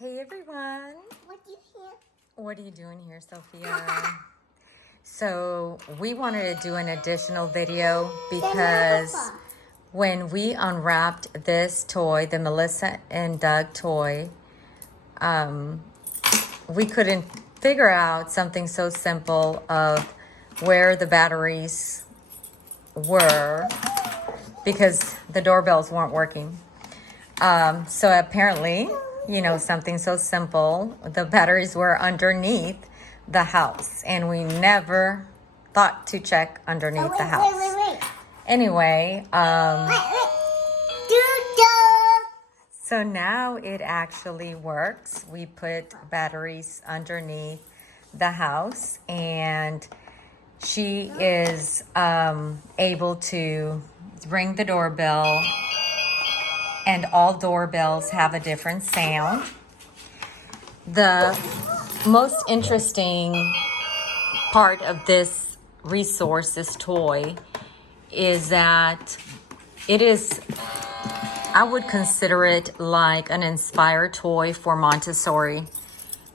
Hey everyone. What are you doing here, Sophia? So we wanted to do an additional video because when we unwrapped this toy, the Melissa and Doug toy, we couldn't figure out something so simple of where the batteries were because the doorbells weren't working. So apparently, you know, something so simple, the batteries were underneath the house, and we never thought to check underneath the house. Anyway, so now it actually works. We put batteries underneath the house, and she is able to ring the doorbell, and all doorbells have a different sound. The most interesting part of this resource, this toy, is that it is, I would consider it like an inspired toy for Montessori.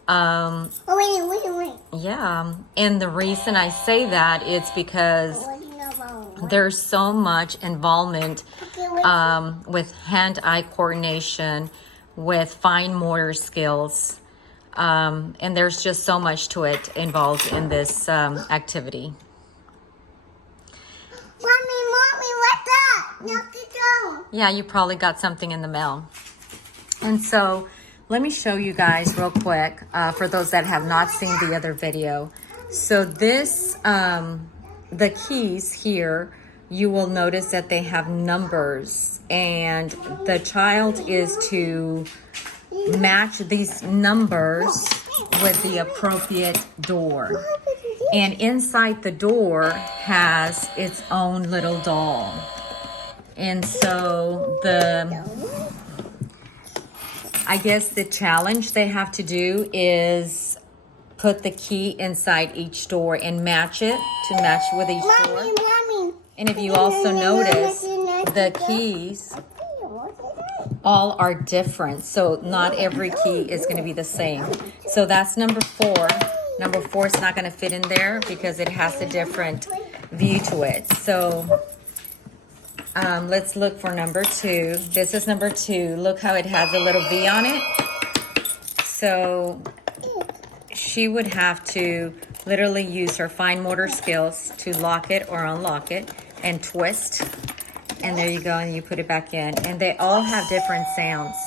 Wait. Yeah, and the reason I say that is because there's so much involvement with hand-eye coordination, with fine motor skills, and there's just so much to it involved in this activity. Mommy, what's that? Knock it down. Yeah, you probably got something in the mail. And so let me show you guys real quick for those that have not seen the other video. So this, the keys here, you will notice that they have numbers, and the child is to match these numbers with the appropriate door. And inside the door has its own little doll. And so I guess the challenge they have to do is put the key inside each door and match it to match with each door. Mommy. And if you also notice, the keys all are different. So not every key is going to be the same. So that's number 4. Number 4 is not going to fit in there because it has a different view to it. So let's look for number 2. This is number 2. Look how it has a little V on it. So she would have to literally use her fine motor skills to lock it or unlock it and twist. And there you go, and you put it back in. And they all have different sounds.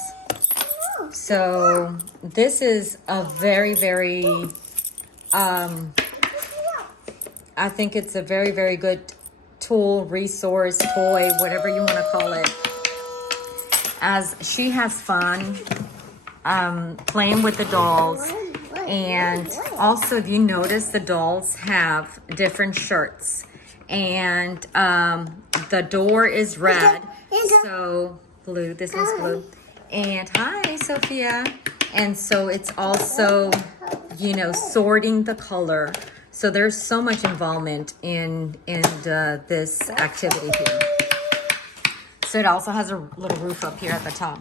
So this is a very, very, I think it's a very, very good tool, resource, toy, whatever you want to call it. As she has fun playing with the dolls. And also, if you notice, the dolls have different shirts. And the door is red, so blue. This one's blue. And hi, Sophia. And so it's also, you know, sorting the color. So there's so much involvement in this activity here. So it also has a little roof up here at the top.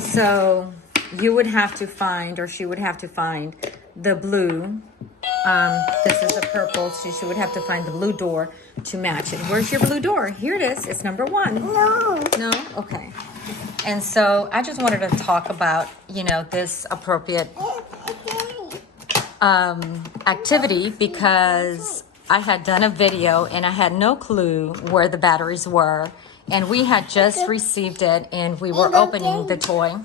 So you would have to find, or she would have to find, the blue. This is a purple, so she would have to find the blue door to match it. Where's your blue door? Here it is. It's number 1. No? Okay. And so I just wanted to talk about, you know, this appropriate activity because I had done a video and I had no clue where the batteries were. And we had just received it and we were opening the toy.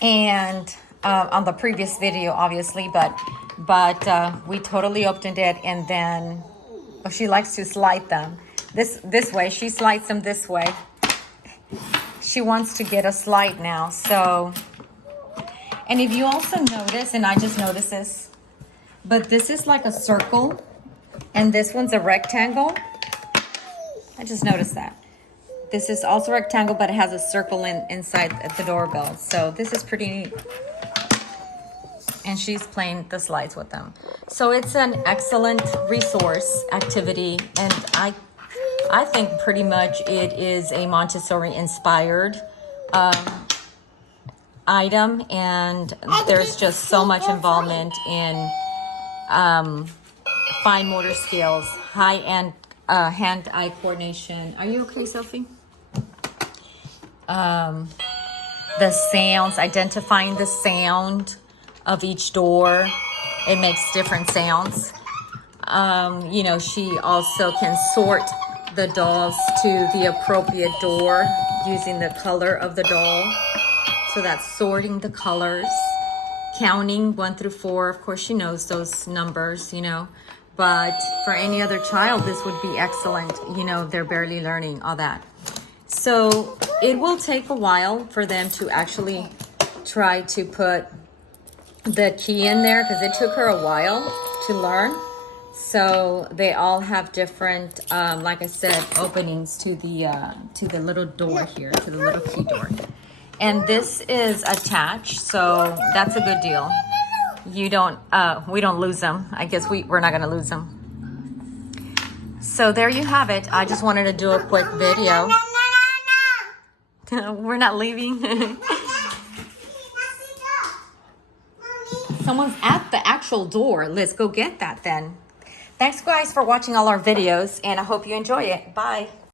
And on the previous video, obviously, but we totally opened it, and then she likes to slide them this way. She slides them this way. She wants to get a slide now. So, and if you also notice, and I just noticed this, but this is like a circle, and this one's a rectangle. I just noticed that. This is also rectangle, but it has a circle inside the doorbell. So this is pretty neat. And she's playing the slides with them. So it's an excellent resource activity. And I think pretty much it is a Montessori inspired item, and there's just so much involvement in fine motor skills, high-end hand-eye coordination. Are you okay, Sophie? The sounds, identifying the sound of each door. It makes different sounds. You know, she also can sort the dolls to the appropriate door using the color of the doll. So that's sorting the colors, counting 1 through 4. Of course, she knows those numbers, you know. But for any other child, this would be excellent. You know, they're barely learning all that. So it will take a while for them to actually try to put the key in there, because it took her a while to learn. So they all have different, like I said, openings to the little door here, to the little key door. And this is attached, so that's a good deal. You don't, we don't lose them. I guess we're not gonna lose them. So there you have it. I just wanted to do a quick video. We're not leaving. Someone's at the actual door. Let's go get that then. Thanks guys for watching all our videos, and I hope you enjoy it. Bye.